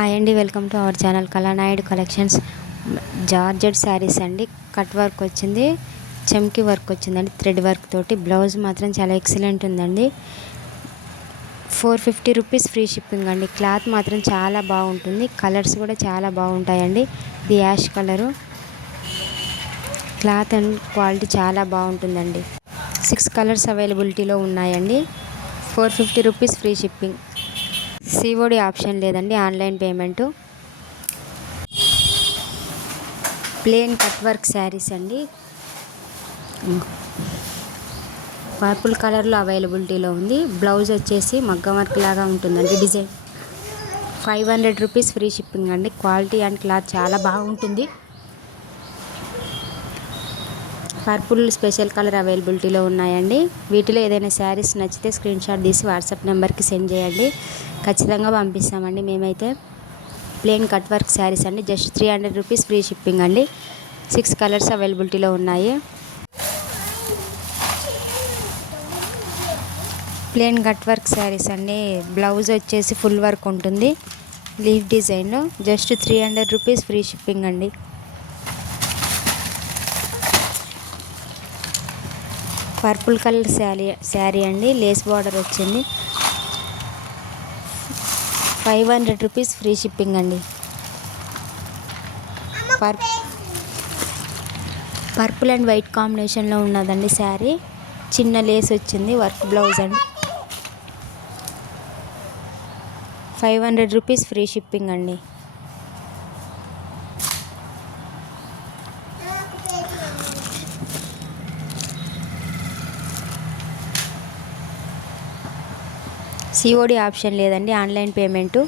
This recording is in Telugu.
హాయ్ అండి, welcome to our channel Kalanaidu collections. Georgette saris అండి. కట్ వర్క్ వచ్చింది, చెమ్కి వర్క్ వచ్చిందండి, థ్రెడ్ వర్క్ తోటి. బ్లౌజ్ మాత్రం చాలా ఎక్సలెంట్ ఉందండి. 450 రూపీస్ ఫ్రీ షిప్పింగ్ అండి. క్లాత్ మాత్రం చాలా బాగుంటుంది, కలర్స్ కూడా చాలా బాగుంటాయండి. ఇది ash colour. Cloth and quality చాలా బాగుంటుందండి. 6 కలర్స్ అవైలబిలిటీలో ఉన్నాయండి. 450 rupees free shipping. COD option లేదండి, online payment. Plain cut work saris అండి. పర్పుల్ కలర్లో అవైలబిలిటీలో ఉంది. బ్లౌజ్ వచ్చేసి మగ్గం వర్క్ లాగా ఉంటుందండి. డిజైన్ 500 రూపీస్ ఫ్రీ షిప్పింగ్ అండి. క్వాలిటీ అండ్ క్లాత్ చాలా బాగుంటుంది. పర్పుల్ స్పెషల్ కలర్ అవైలబిలిటీలో ఉన్నాయండి. వీటిలో ఏదైనా శారీస్ నచ్చితే స్క్రీన్ షాట్ తీసి వాట్సాప్ నెంబర్కి సెండ్ చేయండి, ఖచ్చితంగా పంపిస్తామండి మేమైతే. ప్లెయిన్ కట్ వర్క్ శారీస్ అండి. జస్ట్ 300 రూపీస్ ఫ్రీ షిప్పింగ్ అండి. 6 కలర్స్ అవైలబిలిటీలో ఉన్నాయి. ప్లెయిన్ కట్ వర్క్ శారీస్ అండి. బ్లౌజ్ వచ్చేసి ఫుల్ వర్క్ ఉంటుంది, లీఫ్ డిజైన్లో. జస్ట్ 300 రూపీస్ ఫ్రీ షిప్పింగ్ అండి. పర్పుల్ కలర్ శారీ అండి. లేస్ బార్డర్ వచ్చింది. 500 రూపీస్ ఫ్రీ షిప్పింగ్ అండి. పర్పుల్ అండ్ వైట్ కాంబినేషన్లో ఉన్నదండి శారీ. చిన్న లేస్ వచ్చింది, వర్క్ బ్లౌజ్ అండి. 500 రూపీస్ ఫ్రీ షిప్పింగ్ అండి. సిఓడి ఆప్షన్ లేదండి, ఆన్లైన్ పేమెంటు.